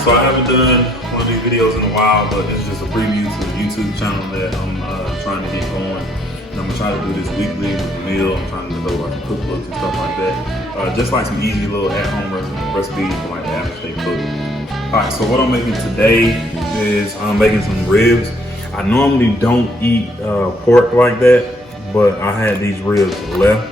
So I haven't done one of these videos in a while, but this is just a preview to the YouTube channel that I'm trying to get going. And I'm gonna try to do this weekly with the meal. I'm trying to develop like cookbooks and stuff like that. Just like some easy little at-home recipes for like the after they cook. All right, so what I'm making today is I'm making some ribs. I normally don't eat pork like that, but I had these ribs left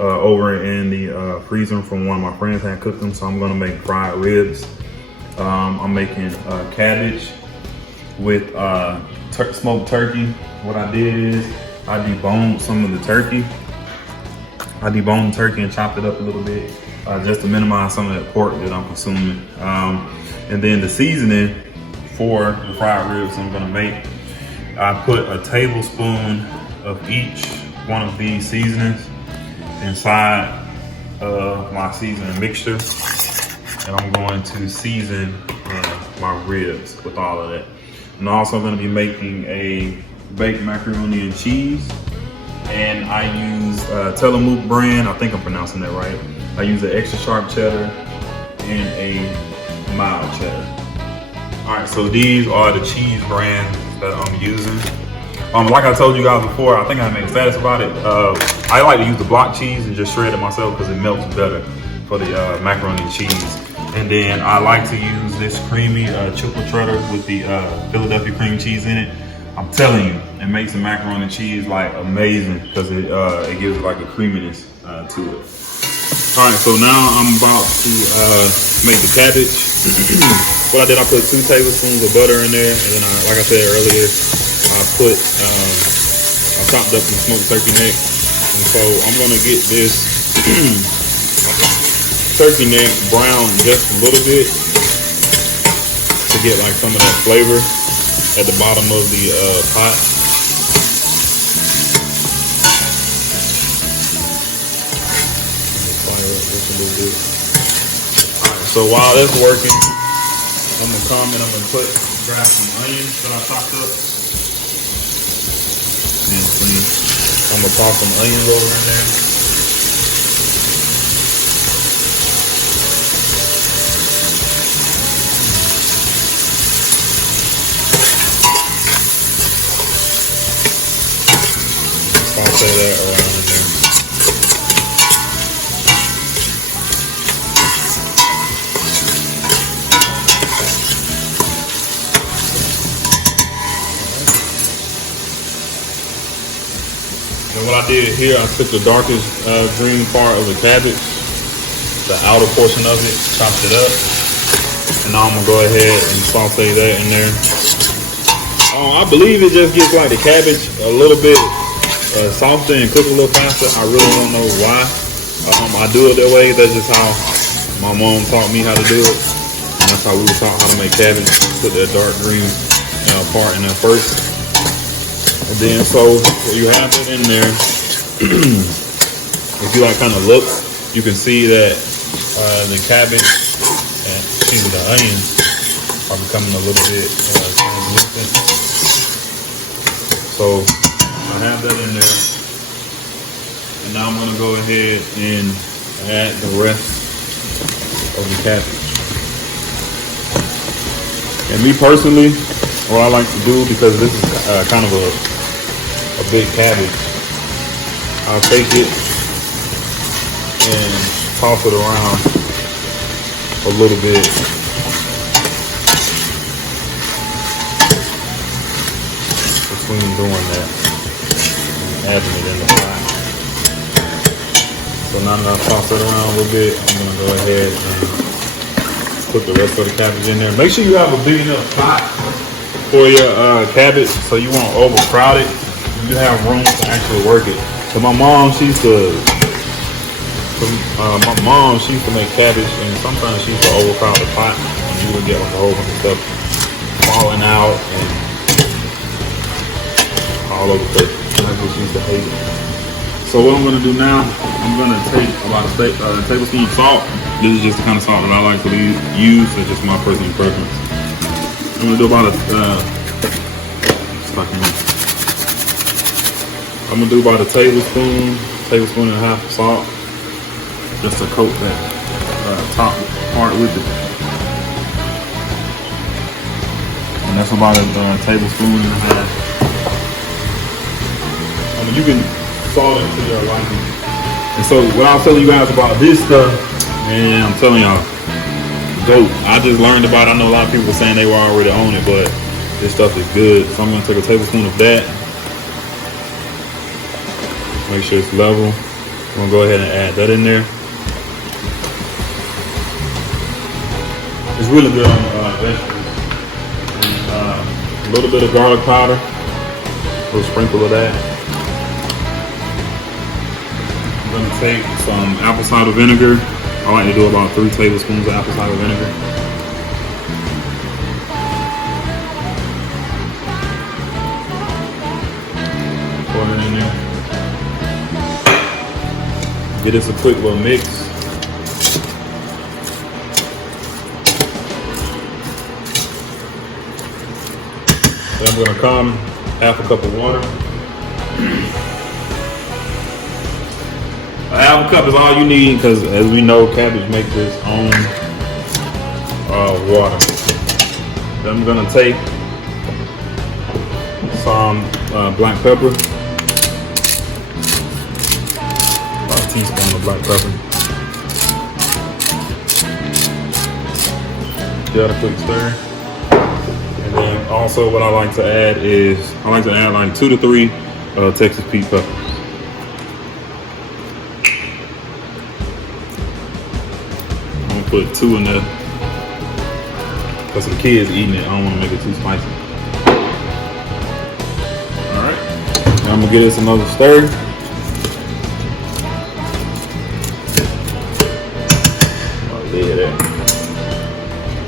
over in the freezer from one of my friends had cooked them, so I'm gonna make fried ribs. I'm making cabbage with smoked turkey. What I did is I deboned some of the turkey. I deboned the turkey and chopped it up a little bit just to minimize some of that pork that I'm consuming. And then the seasoning for the fried ribs I'm gonna make, I put a tablespoon of each one of these seasonings inside of my seasoning mixture. And I'm going to season my ribs with all of that. I'm also gonna be making a baked macaroni and cheese. And I use Tillamook brand, I think I'm pronouncing that right. I use an extra sharp cheddar and a mild cheddar. All right, so these are the cheese brands that I'm using. Like I told you guys before, I think I made a status about it. I like to use the block cheese and just shred it myself because it melts better for the macaroni and cheese. And then I like to use this creamy triple cheddar with the Philadelphia cream cheese in it. I'm telling you, it makes the macaroni and cheese like amazing because it gives it like a creaminess to it. All right, so now I'm about to make the cabbage. What I did, I put 2 tablespoons of butter in there, and then like I said earlier, I chopped up some smoked turkey neck. And so I'm gonna get this turkey neck brown just a little bit to get like some of that flavor at the bottom of the pot. Fire up just a little bit. Alright, so while that's working, I'm gonna come and I'm gonna grab some onions that I chopped up. And I'm gonna toss some onions over in there. Saute that around in there. And what I did here, I took the darkest green part of the cabbage, the outer portion of it, chopped it up, and now I'm gonna go ahead and saute that in there. I believe it just gets like the cabbage a little bit softer and cook a little faster. I really don't know why. I do it that way. That's just how my mom taught me how to do it. And that's how we were taught how to make cabbage. Put that dark green part in there first. And then so you have it in there. If you like kind of look, you can see that the cabbage and the onions are becoming a little bit translucent. So I have that in there, and now I'm going to go ahead and add the rest of the cabbage. And me personally, what I like to do, because this is kind of a big cabbage, I'll take it and toss it around a little bit. Between doing that. Adding it in the pot. So now that I've tossed it around a little bit, I'm gonna go ahead and put the rest of the cabbage in there. Make sure you have a big enough pot for your cabbage so you won't overcrowd it. You have room to actually work it. So my mom, she used to make cabbage, and sometimes she used to overcrowd the pot, and you would get like a whole bunch of stuff falling out and all over the place. I just used to hate it. So what I'm gonna do now, I'm gonna take about a tablespoon of salt. This is just the kind of salt that I like to use. It's just my personal preference. I'm gonna do about a tablespoon and a half of salt, just to coat that top part with it. that's about a tablespoon and a half. I mean, you can salt it to your liking. And so what I was telling you guys about this stuff, man, I'm telling y'all, dope. I just learned about it. I know a lot of people were saying they were already on it, but this stuff is good. So I'm gonna take a tablespoon of that. Make sure it's level. I'm gonna go ahead and add that in there. It's really good on vegetables. And, a little bit of garlic powder. A little sprinkle of that. I'm gonna take some apple cider vinegar. I like to do about 3 tablespoons of apple cider vinegar. Pour it in there. Get us a quick little mix. Then I'm gonna come half a cup of water. A half a cup is all you need because, as we know, Cabbage makes its own water. Then I'm gonna take some black pepper. About a teaspoon of black pepper. Give it a quick stir. And then also what I like to add is, like 2 to 3 Texas peach peppers. Put 2 in there because some kids eating it. I don't want to make it too spicy. All right, now I'm gonna give this another stir.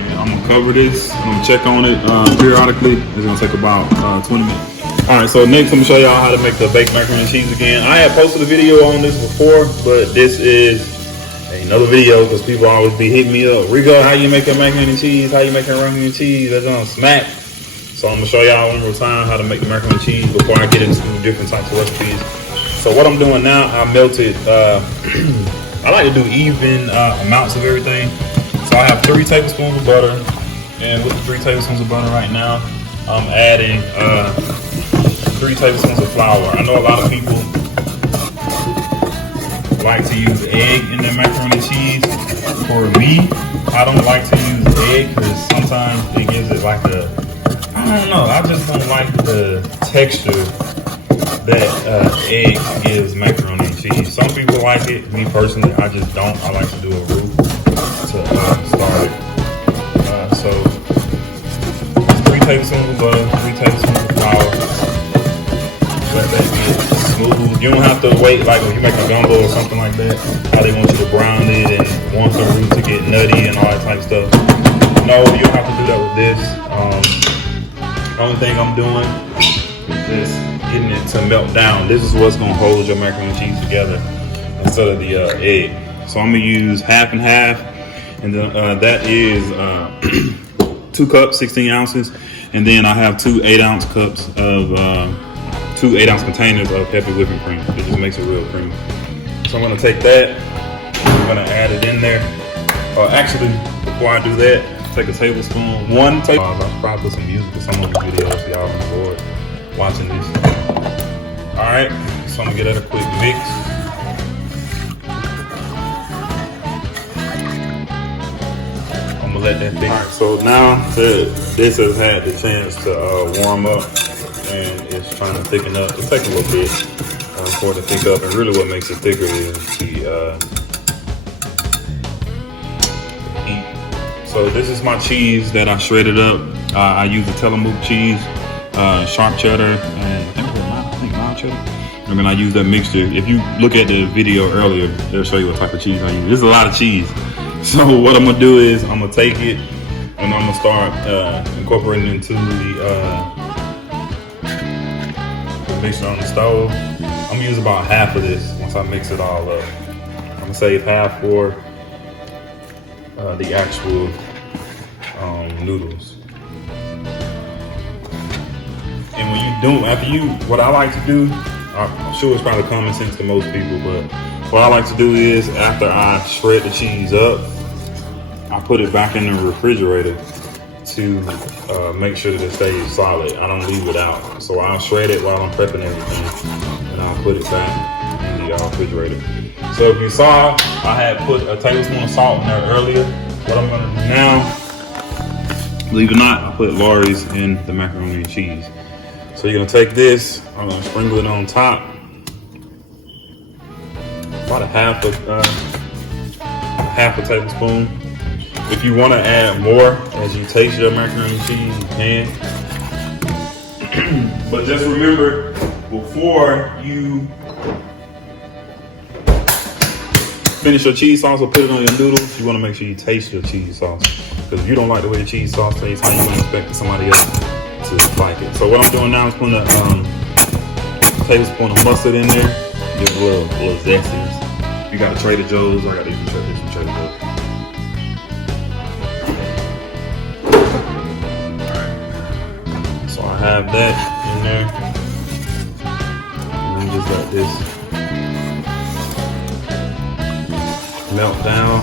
And I'm gonna cover this. I'm gonna check on it periodically. It's gonna take about 20 minutes. All right, so next I'm gonna show y'all how to make the baked macaroni and cheese again. I had posted a video on this before, but this is another video because people always be hitting me up. Rico, how you make your macaroni and cheese? How you make your macaroni and cheese? That's on smack. So I'm gonna show y'all one more time how to make the macaroni and cheese before I get into different types of recipes. So what I'm doing now, I melted, I like to do even amounts of everything. So I have 3 tablespoons of butter. And with the 3 tablespoons of butter right now, I'm adding 3 tablespoons of flour. I know a lot of people like to use egg in their macaroni and cheese. For me, I don't like to use egg because sometimes it gives it like a, I don't know, I just don't like the texture that egg gives macaroni and cheese. Some people like it. Me personally, I just don't. I like to do a roux to start it. So 3 tablespoons of butter, 3 tablespoons of flour. Let that get smooth. You don't have to wait like when you make a gumbo or something like that, how they want you to brown it and want the roux to get nutty and all that type of stuff. No, you don't have to do that with this. Only thing I'm doing is just getting it to melt down. This is what's gonna hold your macaroni and cheese together instead of the egg. So I'm gonna use half and half, and then that is 2 cups, 16 ounces, and then I have 2 8-ounce cups of 2 8-ounce containers of heavy whipping cream. It just makes it real creamy. So I'm gonna take that, I'm gonna add it in there. Actually, before I do that, take a tablespoon, 1 tablespoon. I'll probably put some music in some of the videos so y'all on board watching this. All right, so I'm gonna get that a quick mix. I'm gonna let that mix. All right, so now that this has had the chance to warm up and it's trying to thicken up, it takes a little bit for it to thick up, and really what makes it thicker is the heat. So this is my cheese that I shredded up. I use the Tillamook cheese, sharp cheddar, and I think mild cheddar. And then I use that mixture. If you look at the video earlier, they'll show you what type of cheese I use. There's a lot of cheese. So what I'm gonna do is I'm gonna take it and I'm gonna start incorporating it into the mixture on the stove. I'm gonna use about half of this once I mix it all up. I'm gonna save half for the actual noodles. And when you do, what I like to do, I'm sure it's probably common sense to most people, but what I like to do is after I shred the cheese up, I put it back in the refrigerator to make sure that it stays solid. I don't leave it out. So I'll shred it while I'm prepping everything, and I'll put it back in the refrigerator. So if you saw, I had put a tablespoon of salt in there earlier. What I'm gonna do now, believe it or not, I put Lawry's in the macaroni and cheese. So you're gonna take this, I'm gonna sprinkle it on top. About a half a tablespoon. If you wanna add more as you taste your macaroni and cheese, you can. But just remember, before you finish your cheese sauce or put it on your noodles, you wanna make sure you taste your cheese sauce. Because if you don't like the way your cheese sauce tastes, how you gonna expect somebody else to like it? So what I'm doing now is putting a tablespoon of mustard in there. Give it a little zestiness. You got a Trader Joe's, I got these from Trader Joe's. Alright. So I have that in there. And then just let this melt down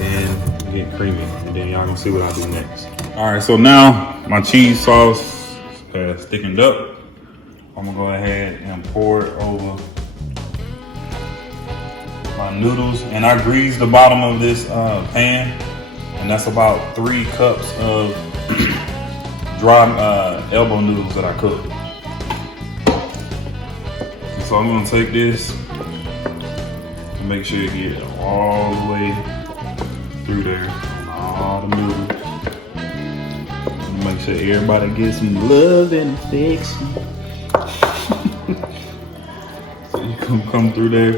and get creamy, and then y'all gonna see what I do next. All right, so now my cheese sauce has thickened up. I'm gonna go ahead and pour it over my noodles, and I greased the bottom of this pan, and that's about 3 cups of dry elbow noodles that I cooked. And so I'm gonna take this and make sure it gets all the way through there, all the noodles. Make sure everybody gets some love and affection. So you can come through there.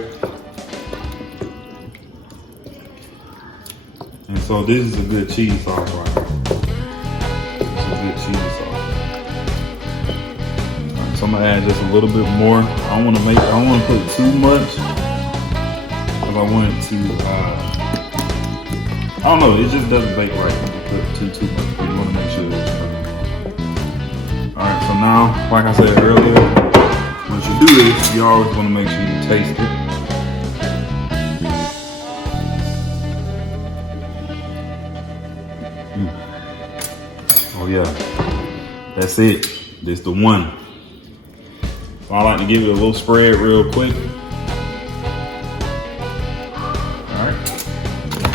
And so this is a good cheese sauce right here. It's a good cheese sauce. Right, so I'm gonna add just a little bit more. I don't want to put too much, because I want it to I don't know, it just doesn't bake right when you put too much, but you want to make sure it's perfect. Alright, so now, like I said earlier, once you do this, you always want to make sure you taste it. Oh yeah, that's it. This the one. So I like to give it a little spread real quick.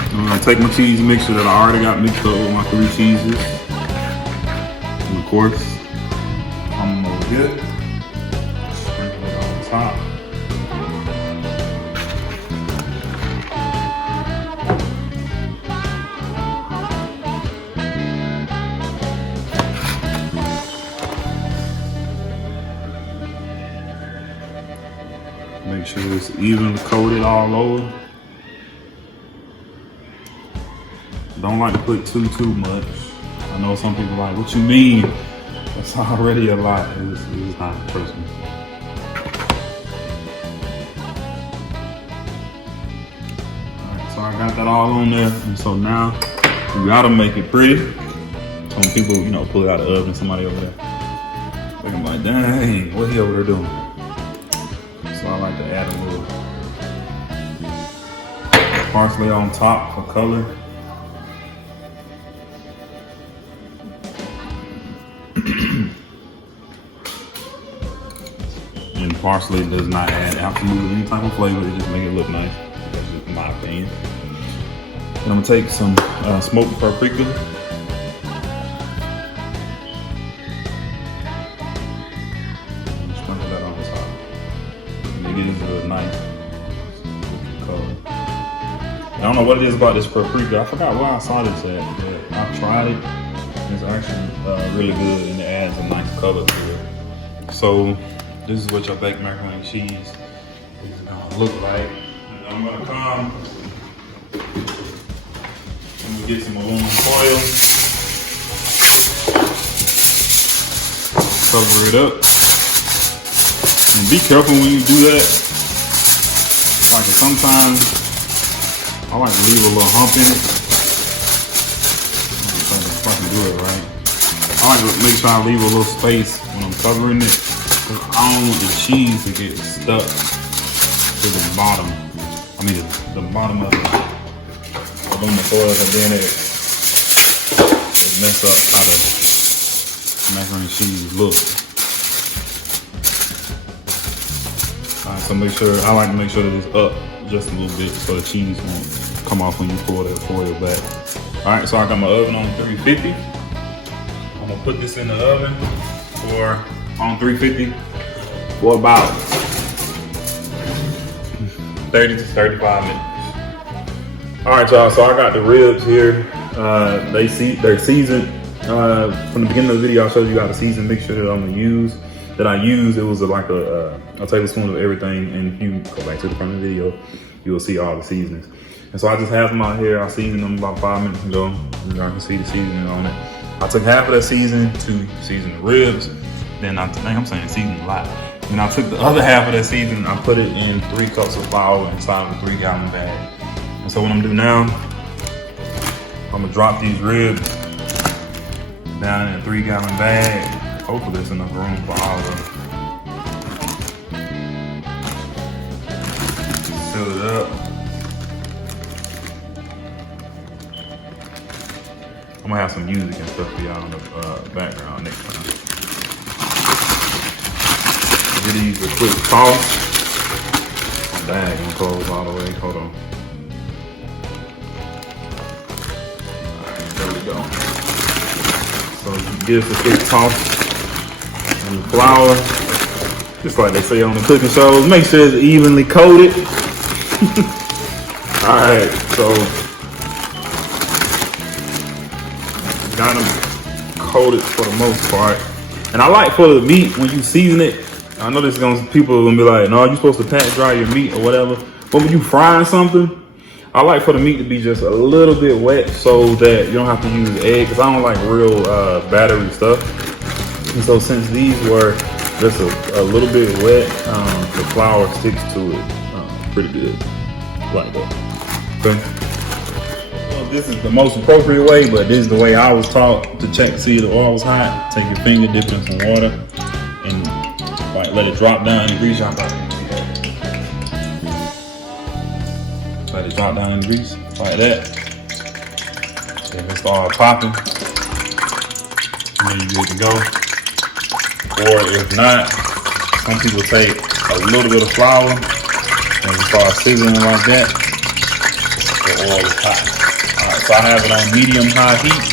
I'm gonna take my cheese mixture that I already got mixed up with my 3 cheeses. And of course, I'm gonna good. Sprinkle it on top. Make sure it's evenly coated all over. Don't like to put too much. I know some people are like, what you mean? That's already a lot. It's not, trust me. Alright, so I got that all on there. And so now we gotta make it pretty. Some people, you know, pull it out of the oven, somebody over there. Looking like, dang, what he over there doing? So I like to add a little parsley on top for color. And parsley does not add absolutely any type of flavor, it just makes it look nice. That's just my opinion. And I'm gonna take some smoked paprika. Sprinkle that on top. And it gives it a nice color. I don't know what it is about this paprika. I forgot where I saw this at, but I've tried it. It's actually really good, and it adds a nice color to it. So this is what your baked macaroni and cheese is gonna look like. And I'm gonna come and get some aluminum foil, cover it up, and be careful when you do that. Like sometimes I like to leave a little hump in it. If I can do it right. I like to make sure I leave a little space when I'm covering it. I don't want the cheese to get stuck to the bottom. I mean, the bottom of the aluminum foil, and then it mess up how the macaroni and cheese look. So make sure, I like to make sure that it's up just a little bit so the cheese won't come off when you pull that foil back. All right, so I got my oven on 350. I'm gonna put this in the oven on 350 for about 30 to 35 minutes. All right, y'all, so I got the ribs here. They're seasoned. From the beginning of the video, I showed you how to season mixture that I'm gonna use. That I used, it was like a tablespoon of everything, and if you go back to the front of the video, you will see all the seasonings. And so I just have them out here. I seasoned them about 5 minutes ago. And I can see the seasoning on it. I took half of that seasoning to season the ribs. Then I'm saying season a lot. Then I took the other half of that seasoning, I put it in 3 cups of flour inside of a 3-gallon bag. And so what I'm gonna do now, I'm gonna drop these ribs down in a 3-gallon bag. Hopefully there's enough room for all of them. Fill it up. I'm gonna have some music and stuff for y'all in the background next time. Give these a quick toss. My bag gonna close all the way. Hold on. Alright, there we go. So give us a quick toss on the flour. Just like they say on the cooking shows, make sure it's evenly coated. Alright, so got them coated for the most part. And I like for the meat, when you season it, I know people are gonna be like, no, you're supposed to pat dry your meat or whatever. But when you frying something, I like for the meat to be just a little bit wet so that you don't have to use egg, because I don't like real battery stuff. And so since these were just a little bit wet, the flour sticks to it pretty good, like that. Okay. Well, this is the most appropriate way, but this is the way I was taught to check to see if the oil was hot. Take your finger, dip in some water, and like let it drop down in the grease. Let it drop down in the grease like that. If it starts popping, then you're good to go. Or if not, some people take a little bit of flour and start sizzling like that. The oil is hot. Alright, so I have it on medium-high heat.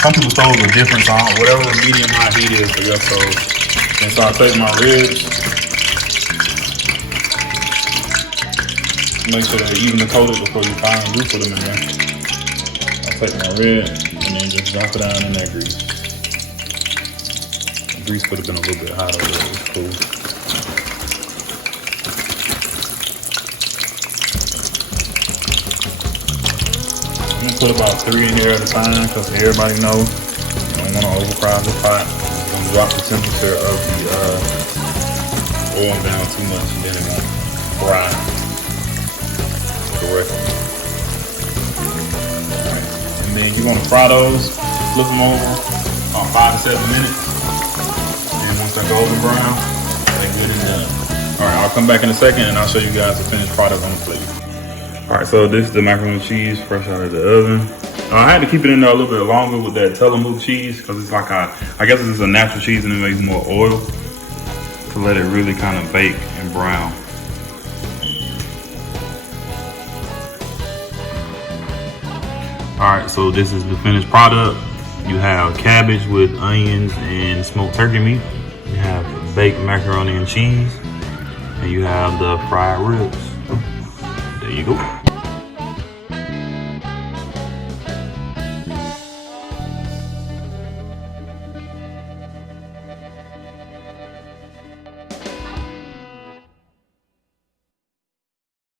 Some people's stoves are different, so whatever medium-high heat is for your stove. And so I take my ribs, make sure they're evenly coated before you finally do put them in there. I'll take my rib and then just drop it down in that grease. The grease could have been a little bit hotter, but it was cool. I'm gonna put about 3 in here at a time because everybody knows you don't want to overcrowd the pot. You're gonna drop the temperature of the oil down too much and then it won't fry correctly. Right. And then you want to fry those, flip them over about 5 to 7 minutes. And once they're golden brown, they're good and done. All right, I'll come back in a second and I'll show you guys the finished product on the plate. All right, so this is the macaroni and cheese fresh out of the oven. I had to keep it in there a little bit longer with that Tillamook cheese because it's like I guess it's a natural cheese and it makes more oil to let it really kind of bake and brown. All right, so this is the finished product. You have cabbage with onions and smoked turkey meat. You have baked macaroni and cheese, and you have the fried ribs. There you go.